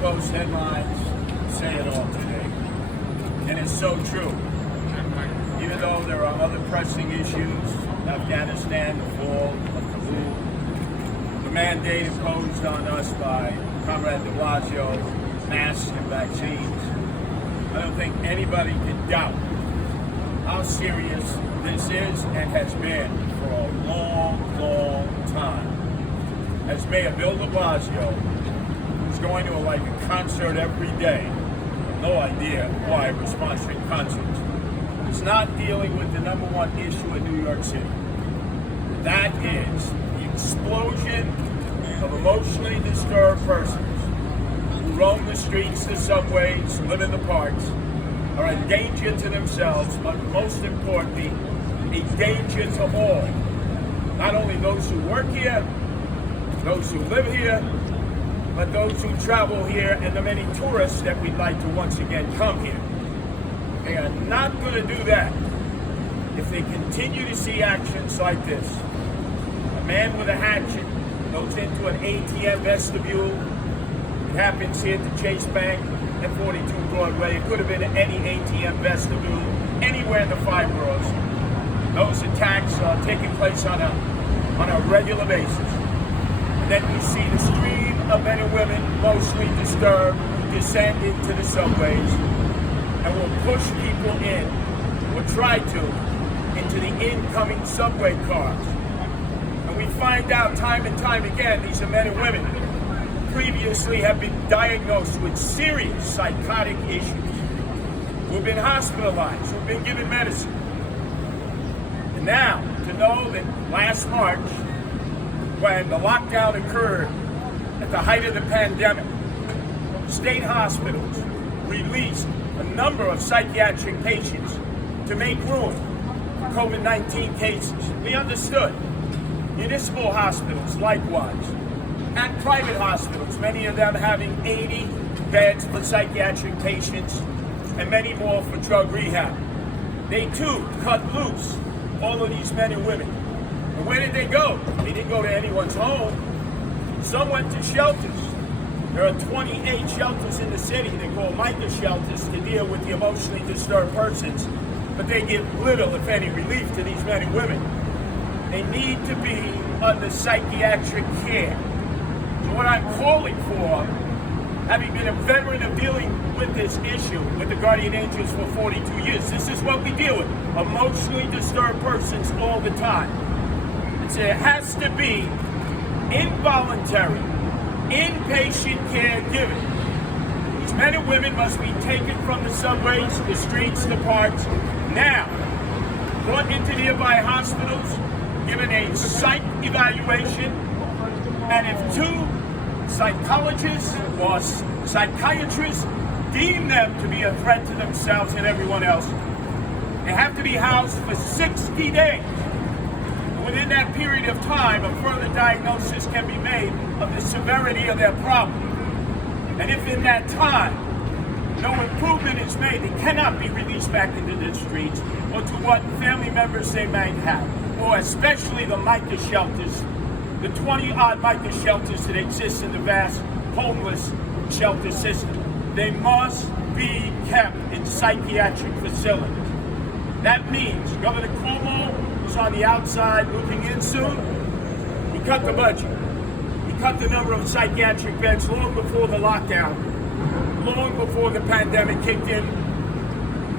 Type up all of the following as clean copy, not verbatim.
Post headlines say it all today. And it's so true. Even though there are other pressing issues, Afghanistan, the fall of Kabul, the mandate imposed on us by Comrade de Blasio, masks and vaccines, I don't think anybody can doubt how serious this is and has been for a long, long time. As Mayor Bill de Blasio is going to like a concert every day, no idea why we're sponsoring concerts. It's not dealing with the number one issue in New York City. That is the explosion of emotionally disturbed persons who roam the streets, the subways, live in the parks, are a danger to themselves, but most importantly, a danger to all. Not only those who work here, those who live here, but those who travel here and the many tourists that we'd like to once again come here. They are not going to do that if they continue to see actions like this. A man with a hatchet goes into an ATM vestibule. It happens here at the Chase Bank at 42 Broadway. It could have been any ATM vestibule, anywhere in the five boroughs. Those attacks are taking place on a regular basis. And then we see the stream of men and women, mostly disturbed, who descend into the subways and will push people in, or try to, into the incoming subway cars. And we find out time and time again, these are men and women who previously have been diagnosed with serious psychotic issues, who've been hospitalized, who've been given medicine. And now, to know that last March, when the lockdown occurred at the height of the pandemic, state hospitals released a number of psychiatric patients to make room for COVID-19 cases. We understood. Municipal hospitals, likewise, and private hospitals, many of them having 80 beds for psychiatric patients and many more for drug rehab. They too cut loose all of these men and women. And where did they go? They didn't go to anyone's home. Some went to shelters. There are 28 shelters in the city. They're called MICA shelters to deal with the emotionally disturbed persons, but they give little, if any, relief to these men and women. They need to be under psychiatric care. So what I'm calling for, having been a veteran of dealing with this issue with the Guardian Angels for 42 years, this is what we deal with. Emotionally disturbed persons all the time. It has to be involuntary, inpatient care given. These men and women must be taken from the subways, the streets, the parks, now, brought into nearby hospitals, given a psych evaluation, and if two psychologists or psychiatrists deem them to be a threat to themselves and everyone else, they have to be housed for 60 days. Within that period of time, a further diagnosis can be made of the severity of their problem. And if in that time, no improvement is made, they cannot be released back into the streets or to what family members they might have, or especially the MICA shelters, the 20-odd MICA shelters that exist in the vast homeless shelter system. They must be kept in psychiatric facilities. That means Governor Cuomo is on the outside looking in soon. He cut the budget. He cut the number of psychiatric beds long before the lockdown, long before the pandemic kicked in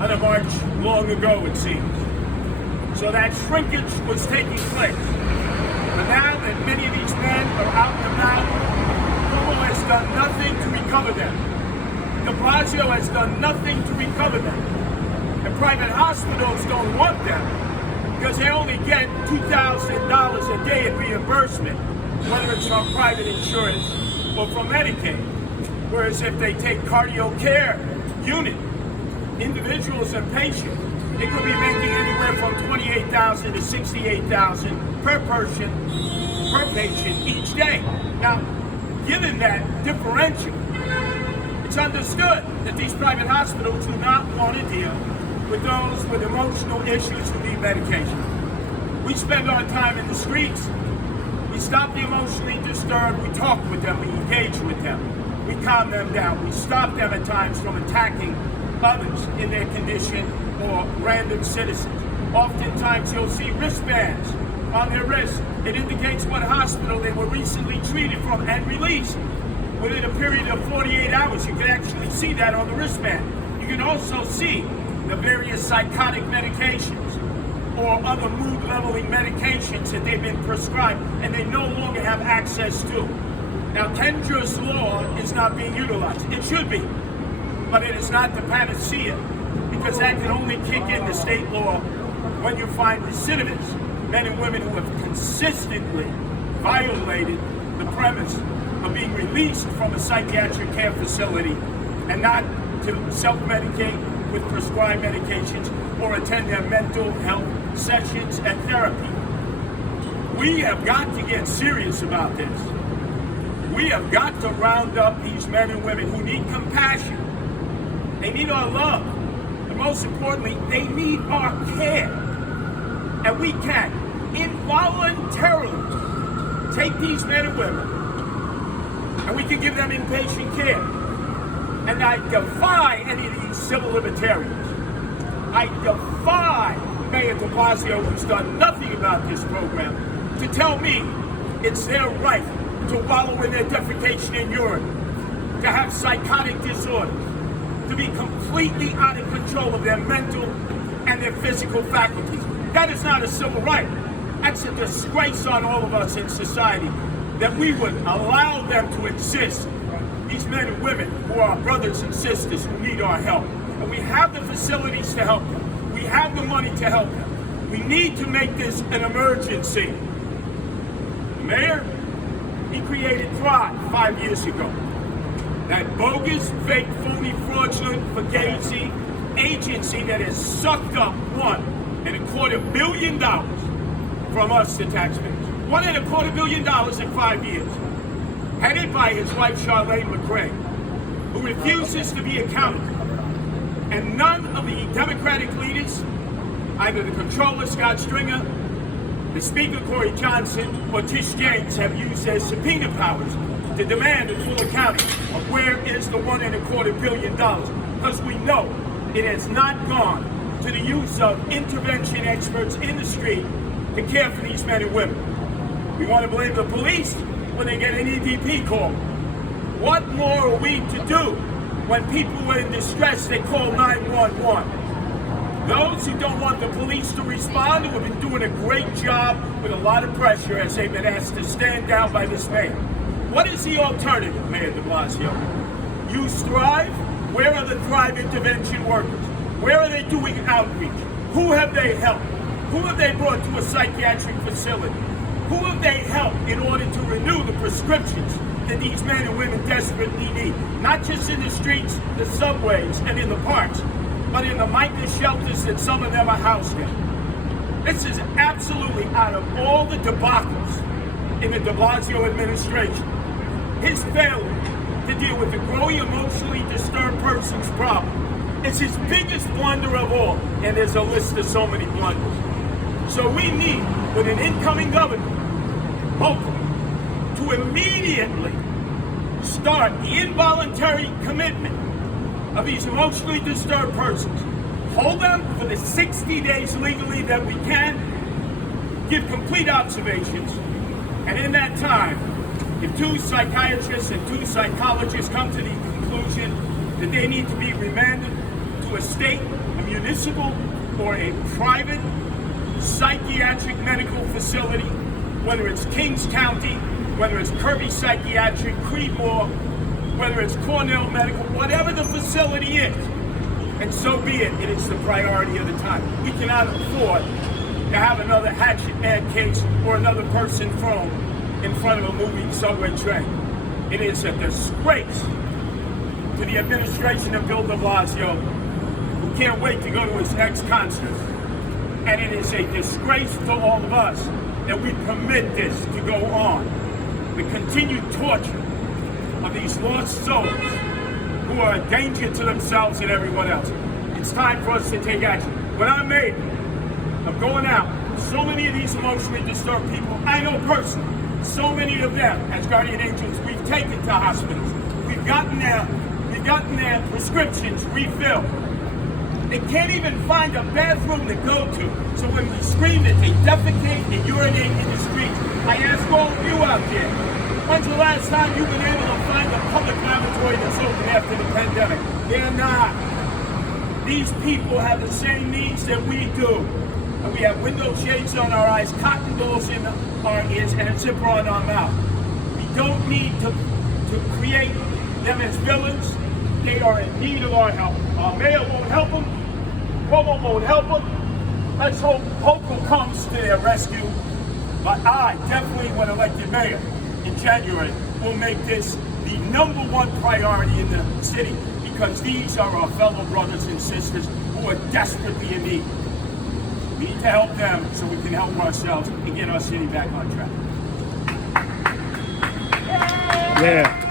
on a march long ago, it seems. So that shrinkage was taking place. But now that many of these men are out and about, Cuomo has done nothing to recover them. De Blasio has done nothing to recover them. And private hospitals don't want them because they only get $2,000 a day in reimbursement, whether it's from private insurance or from Medicaid. Whereas if they take cardio care unit, individuals and patients, they could be making anywhere from $28,000 to $68,000 per person, per patient each day. Now, given that differential, it's understood that these private hospitals do not want to deal with those with emotional issues who need medication. We spend our time in the streets. We stop the emotionally disturbed. We talk with them. We engage with them. We calm them down. We stop them at times from attacking others in their condition or random citizens. Oftentimes you'll see wristbands on their wrists. It indicates what hospital they were recently treated from and released. Within a period of 48 hours, you can actually see that on the wristband. You can also see the various psychotic medications or other mood-leveling medications that they've been prescribed and they no longer have access to. Now, Kendra's law is not being utilized. It should be, but it is not the panacea, because that can only kick in the state law when you find recidivists, men and women who have consistently violated the premise of being released from a psychiatric care facility and not to self-medicate with prescribed medications or attend their mental health sessions and therapy. We have got to get serious about this. We have got to round up these men and women who need compassion. They need our love. And most importantly, they need our care. And we can involuntarily take these men and women and we can give them inpatient care. And I defy any of these civil libertarians. I defy Mayor de Blasio, who's done nothing about this program, to tell me it's their right to wallow in their defecation and urine, to have psychotic disorders, to be completely out of control of their mental and their physical faculties. That is not a civil right. That's a disgrace on all of us in society, that we would allow them to exist. These men and women who are our brothers and sisters who need our help. And we have the facilities to help them. We have the money to help them. We need to make this an emergency. The mayor, he created Thrive 5 years ago. That bogus, fake, phony, fraudulent, fugazi agency that has sucked up $1.25 billion from us, the taxpayers. $1.25 billion in 5 years. Headed by his wife, Charlene McRae, who refuses to be accountable. And none of the Democratic leaders, either the controller, Scott Stringer, the Speaker, Corey Johnson, or Tish James, have used their subpoena powers to demand a full accounting of where is the $1.25 billion. Because we know it has not gone to the use of intervention experts in the street to care for these men and women. We want to blame the police when they get an EDP call. What more are we to do when people are in distress? They call 911. Those who don't want the police to respond, who have been doing a great job with a lot of pressure as they've been asked to stand down by this mayor. What is the alternative, Mayor de Blasio? Use Thrive? Where are the Thrive intervention workers? Where are they doing outreach? Who have they helped? Who have they brought to a psychiatric facility? Who have they helped in order to renew the prescriptions that these men and women desperately need? Not just in the streets, the subways, and in the parks, but in the migrant shelters that some of them are housed in. This is absolutely out of all the debacles in the de Blasio administration. His failure to deal with the growing emotionally disturbed persons problem is his biggest blunder of all, and there's a list of so many blunders. So we need, with an incoming governor, local, to immediately start the involuntary commitment of these emotionally disturbed persons. Hold them for the 60 days legally that we can, give complete observations, and in that time, if 2 psychiatrists and 2 psychologists come to the conclusion that they need to be remanded to a state, a municipal, or a private psychiatric medical facility, whether it's Kings County, whether it's Kirby Psychiatric, Creedmoor, whether it's Cornell Medical, whatever the facility is, and so be it, it is the priority of the time. We cannot afford to have another hatchet man case or another person thrown in front of a moving subway train. It is a disgrace to the administration of Bill de Blasio, who can't wait to go to his next concert. And it is a disgrace to all of us that we permit this to go on. The continued torture of these lost souls who are a danger to themselves and everyone else. It's time for us to take action. When I'm made, I'm going out. So many of these emotionally disturbed people, I know personally, so many of them, as guardian angels, we've taken to hospitals. we've gotten their prescriptions refilled. They can't even find a bathroom to go to. So when we scream that they defecate and urinate in the streets, I ask all of you out there, when's the last time you've been able to find a public lavatory that's open after the pandemic? They're not. These people have the same needs that we do. And we have window shades on our eyes, cotton balls in our ears, and a zipper on our mouth. We don't need to create them as villains. They are in need of our help. Our mayor won't help them. Cuomo won't help them. Let's hope Hochul comes to their rescue. But I definitely, when elected mayor in January, will make this the #1 priority in the city, because these are our fellow brothers and sisters who are desperately in need. We need to help them so we can help ourselves and get our city back on track. Yeah.